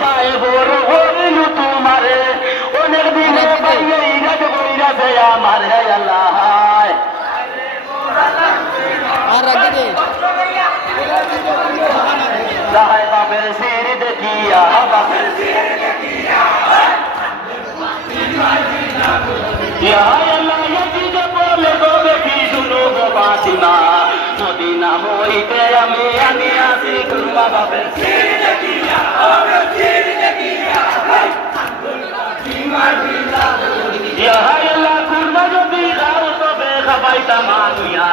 যায় বড় হইল তোমারে অনেক দিনে পাইয়ে ইরাজ বইরা যে আমার হে আল্লাহ সাহেব বাপের সিঁড়ি দেখিয়া বাপের সিঁড়ি দেখিয়া ইয়া আল্লাহ ইয়াজিদ বলে গো দেখি শুনো গো ফাতিমা মদিনা হইতে আমি আসি কুরবা বাপের সিঁড়ি দেখিয়া বাপের সিঁড়ি দেখিয়া ইয়া আল্লাহ কুরবা যদি দাও তবে খাবাইতা মানিয়া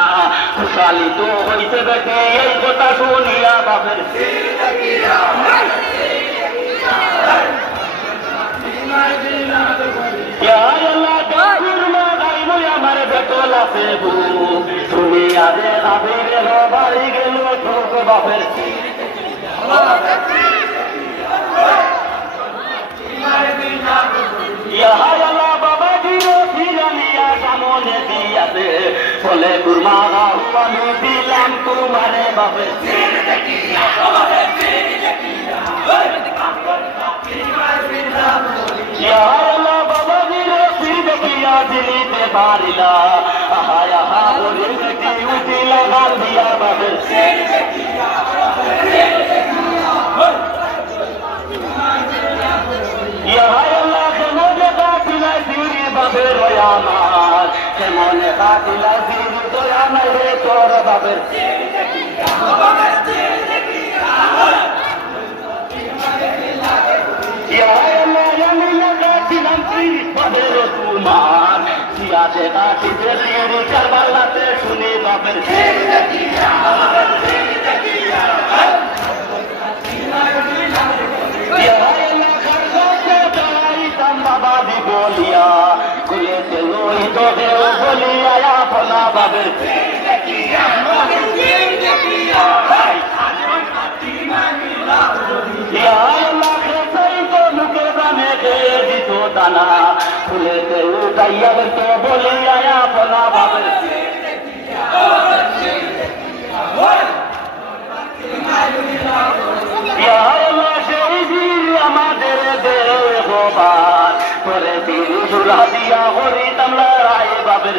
খুশালি তো হইতে বেটে এই কথা শুনিয়া বাপের সিঁড়ি দেখিয়া ইয়া আল্লাহ কুরমা গাইবো আমার বেটল আছে বু তুমি আরে আবিরে বাড়ি গেল ঠোক বাপের সিঁড়ি ইয়া আল্লাহ বাবা দিও ফিরানিয়া সামনে দিয়াছে বলে কুরমা গাও আমি দিলাম তোমারে বাপের সিঁড়ি দেখিয়া বাপের সিঁড়ি দেখিয়া ইয়া আল্লাহ বাবা দিও সিঁড়ি দেখিয়া দিলিতে পারিলা আহা আহা বলে দেখি উঠিলা গাল দিয়া বাপের সিঁড়ি দেখিয়া ইয়া আল্লাহ কেমনে কাটিলা সিঁড়ি বাপের রয়ামার কেমনে কাটিলা সিঁড়ি দয়ামার রে তোর বাপের সিঁড়ি দেখিয়া বাপের সিঁড়ি দেখিয়া ইয়া আল্লাহ জানিলা কাটিলাম সিঁড়ি বাপের তোমার সিয়াতে কাটিতে সিঁড়ি কারবালাতে শুনি বাপের সিঁড়ি দেখিয়া বাপের সিঁড়ি দেখিয়া ইয়া আল্লাহ খারজাতে যাইতাম বাবা দি বলিয়া কুলেতে লইত দেও বলিয়া আপনা বাপের সিঁড়ি দেখিয়া বাপের সিঁড়ি দেখিয়া ইয়া আল্লাহ খেসাইতো মুখে দামে খেয়ে দিত দানা ফুলেতে উঠাইয়া তো বলিয়া আপনা বাপের সিঁড়ি দেখিয়া ইয়া আল্লাহ সেই দিন আমাদের দেহ গোবার করে দিন সুরা দিয়া হরিতাম লড়াই বাপের